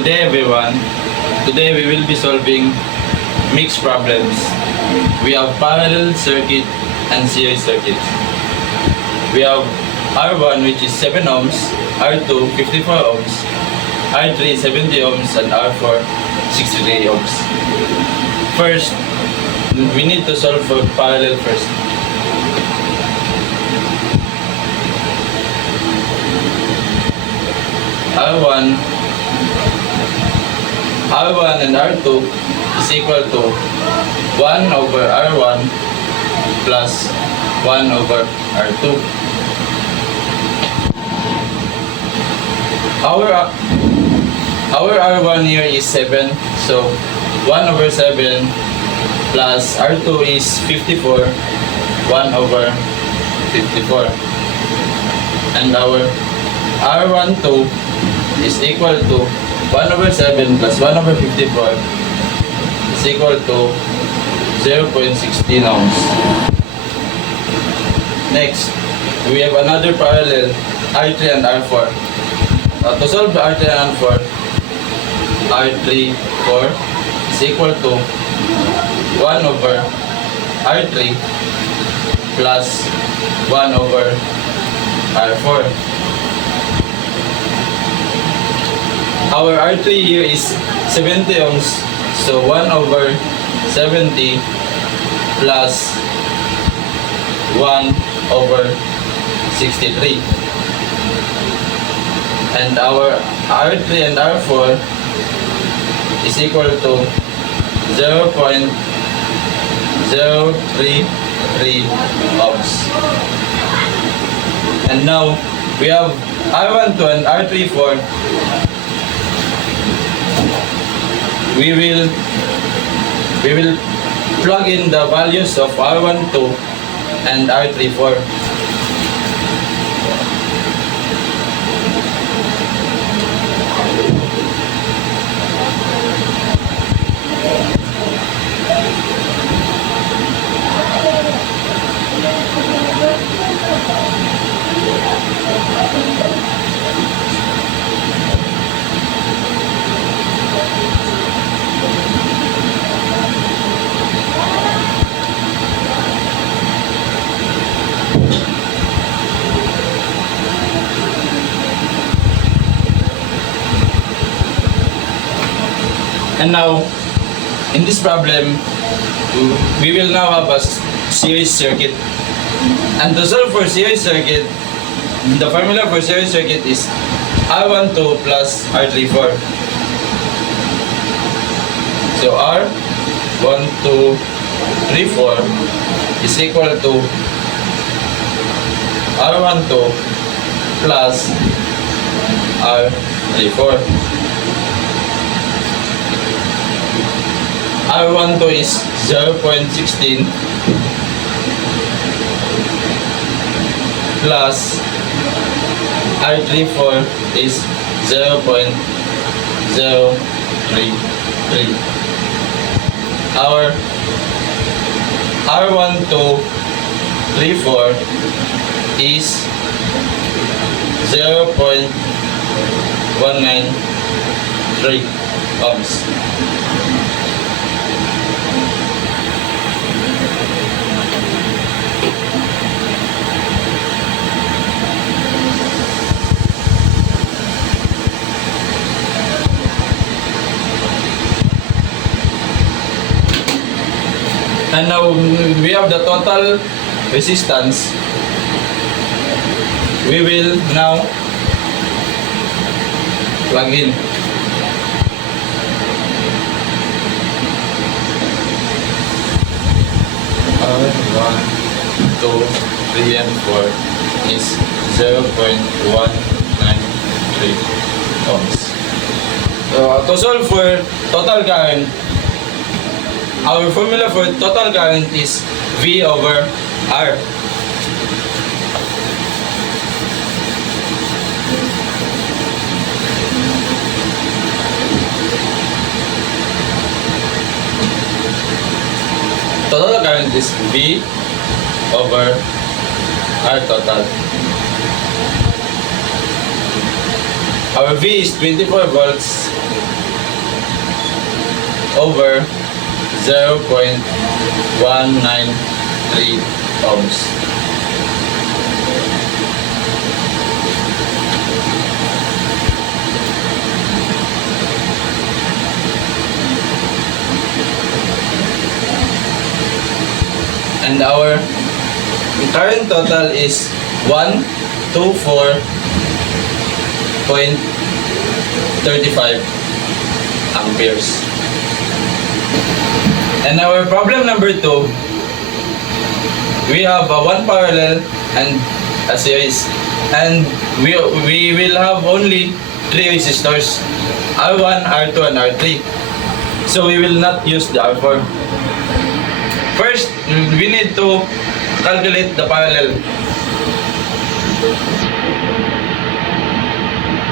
Good day everyone. Today we will be solving mixed problems. We have parallel circuit and series circuit. We have R1 which is 7 ohms, R2 54 ohms, R3 70 ohms and R4 63 ohms. First, we need to solve for parallel first. R1 and R2 is equal to 1 over R1 plus 1 over R2. Our R1 here is 7, so 1 over 7 plus R2 is 54, 1 over 54. And our R12 is equal to 1 over 7 plus 1 over 54 is equal to 0.16 ohms. Next, we have another parallel, R3 and R4. To solve R3 and R4, R3, 4 is equal to 1 over R3 plus 1 over R4. Our R3 here is 70 ohms, so 1 over 70 plus 1 over 63. And our R3 and R4 is equal to 0.033 ohms. And now we have R12 and R34. We will plug in the values of R12 and R34. And now, in this problem, we will now have a series circuit. And to solve for series circuit, the formula for series circuit is R12 plus R34. So R1234 is equal to R12 plus R34. R12 is 0.16 plus R34 is 0.033. Our R1234 is 0.193 ohms. And now we have the total resistance. We will now plug in. R1, 2, 3 and 4 is 0.193 ohms. To solve for total current, our formula for total current is V over R. Total current is V over R total. Our V is 24 volts over 0.193 ohms. And our current total is 124.35 amperes. And our problem number 2, we have one parallel and a series, and we will have only 3 resistors, R1, R2, and R3. So we will not use the R4. First, we need to calculate the parallel.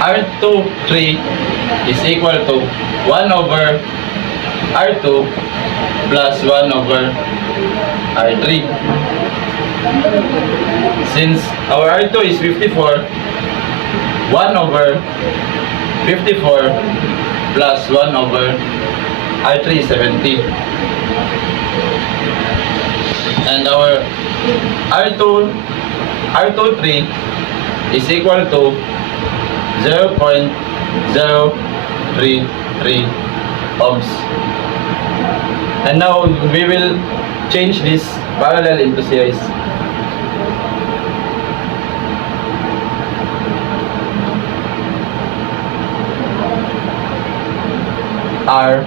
R23 is equal to 1 over R2 plus 1 over R3. Since our R2 is 54, 1 over 54 plus 1 over R3 is 70. And our R23 is equal to 0.033 ohms. And now we will change this parallel into series. R23.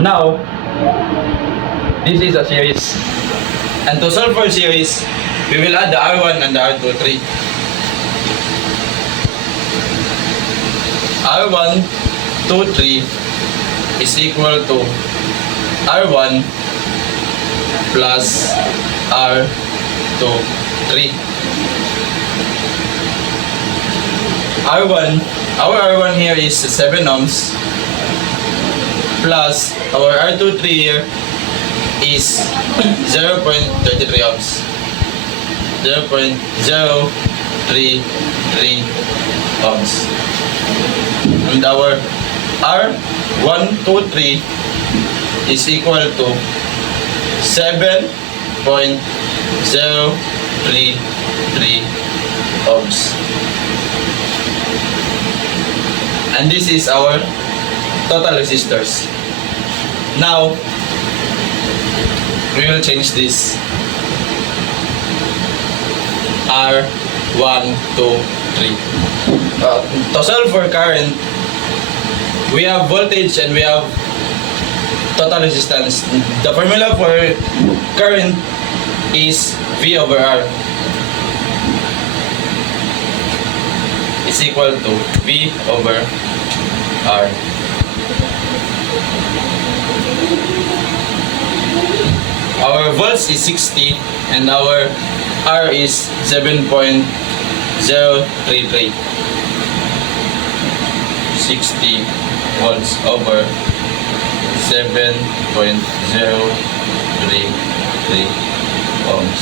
Now, this is a series. And to solve for series, we will add the R1 and the R23. R123 is equal to R1 plus R23. Our R1 here is 7 ohms plus our R23 here is 0.33 ohms. 0.033 ohms. And our R123 is equal to 7.033 ohms. And this is our total resistors. Now, we will change this. R1, 2, 3. To solve for current, we have voltage and we have total resistance. The formula for current is V over R. Is equal to V over R. Our volts is 60 and our R is 7.033. 60 volts over 7.033 ohms.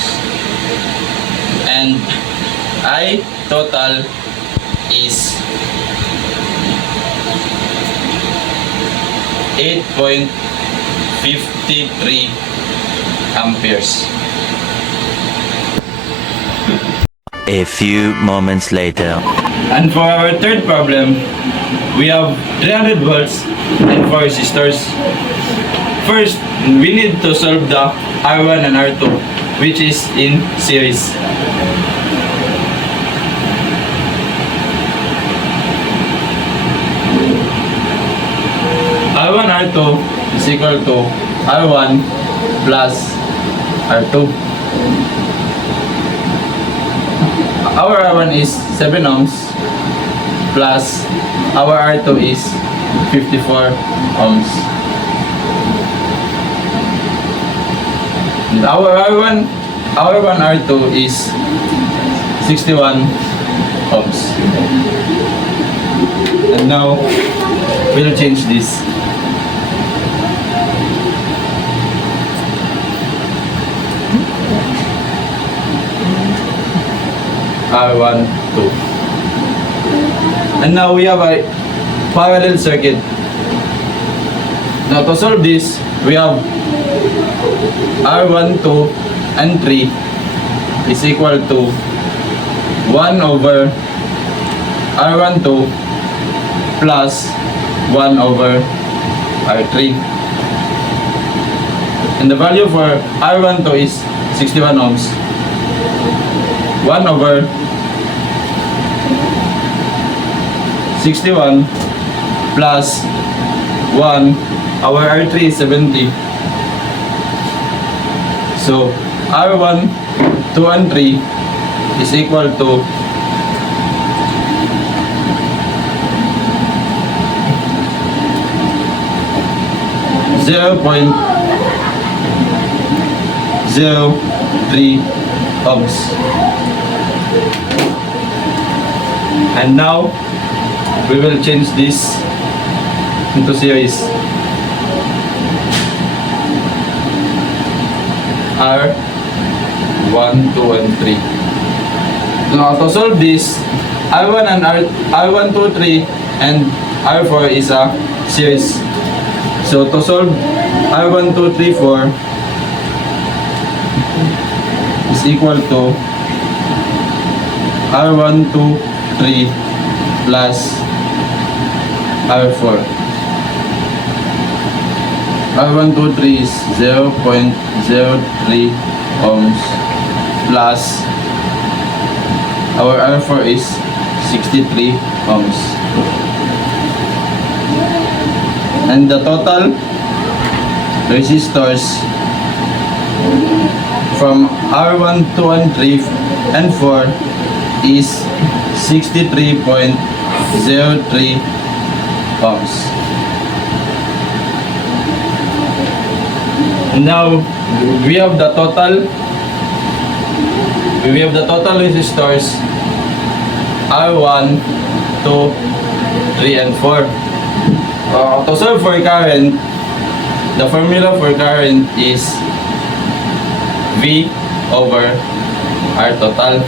And I total is 8.53 amperes. A few moments later. And for our third problem, we have 300 volts and 4 resistors. First, we need to solve the R1 and R2, which is in series. R1 R2 is equal to R1 plus R2. Our R1 is 7 ohms plus our R2 is 54 ohms. And our R1 R2 is 61 ohms. And now we'll change this. R1, 2. And now we have a parallel circuit. Now to solve this, we have R1, 2, and 3 is equal to 1 over R1, 2 plus 1 over R3. And the value for R1, 2 is 61 ohms. 1 over 61 plus 1, our R3 is 70. So R1, 2 and 3 is equal to 0.03 ohms. And now we will change this into series. R1, 2, and 3. Now to solve this, R1 and R1, 2, 3 and R4 is a series. So to solve R1, 2, 3, 4 is equal to R1, 2, 3 plus R4. R1, 2, 3 is 0.03 ohms plus our R4 is 63 ohms. And the total resistors from R1, 2, and 3 and 4 is 63.03 ohms. Now we have the total resistors R1, 2, 3, and 4. To solve for current, the formula for current is V over R total.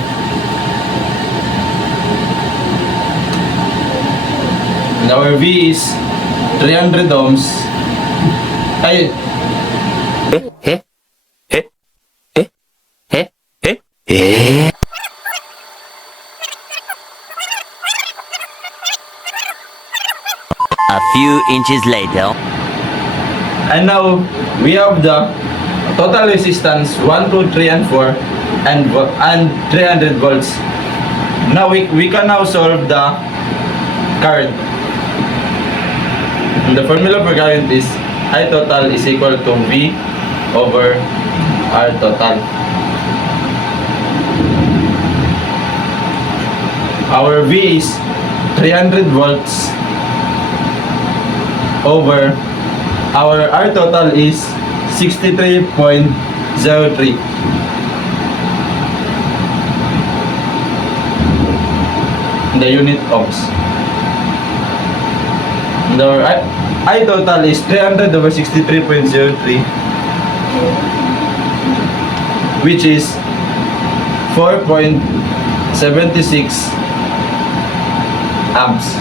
And our V is 300 ohms. A few inches later. And now we have the total resistance 1, 2, 3, and 4 and 300 volts. Now we can now solve the current. And the formula for current is I total is equal to V over R total. Our V is 300 volts over our R total is 63.03. The unit ohms. And our I total is 300 over 63.03, which is 4.76 amps.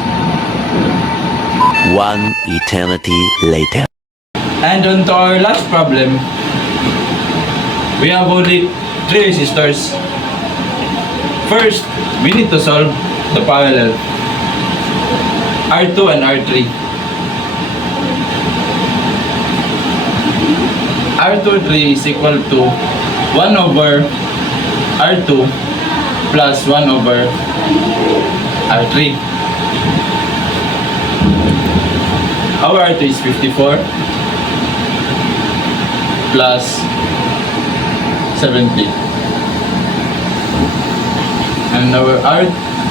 One eternity later. And on to our last problem, we have only 3 resistors. First, we need to solve the parallel R2 and R3. R23 is equal to 1 over R2 plus 1 over R3. Our R2 is 54 plus 70. And our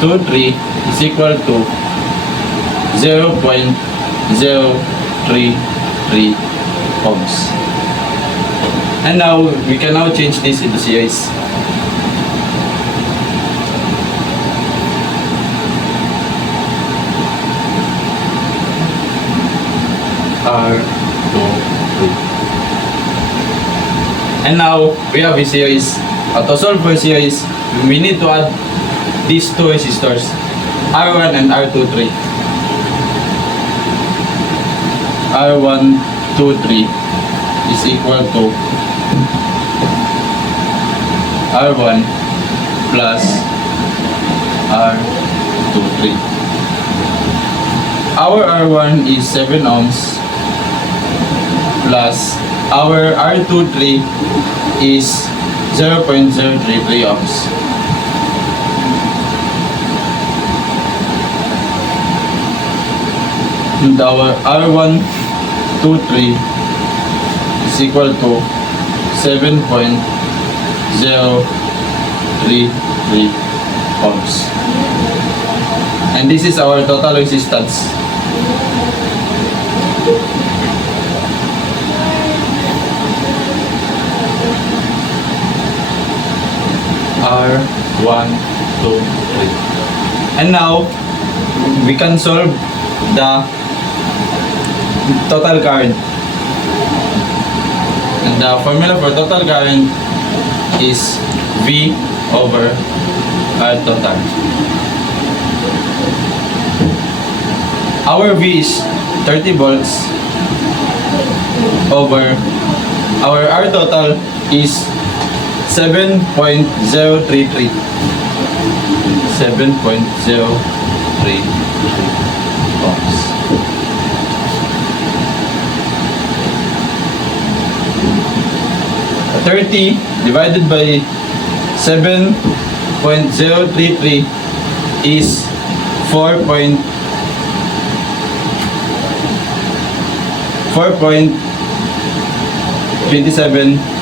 R23 is equal to 0.033 ohms. And now we can now change this into series. R2, 3. And now we have a series. To solve for series, we need to add these 2 resistors, R1 and R23. R123 is equal to R1 plus R23. Our R1 is 7 ohms plus our R23 is 0.033 ohms. And our R123 is equal to 7.033 ohms. And this is our total resistance. R1, 2, 3. And now, we can solve the total current. And the formula for total current is V over R total. Our V is 30 volts over our R total is 7.033. 7.033 ohms. $30 divided by 7.033 is 4.27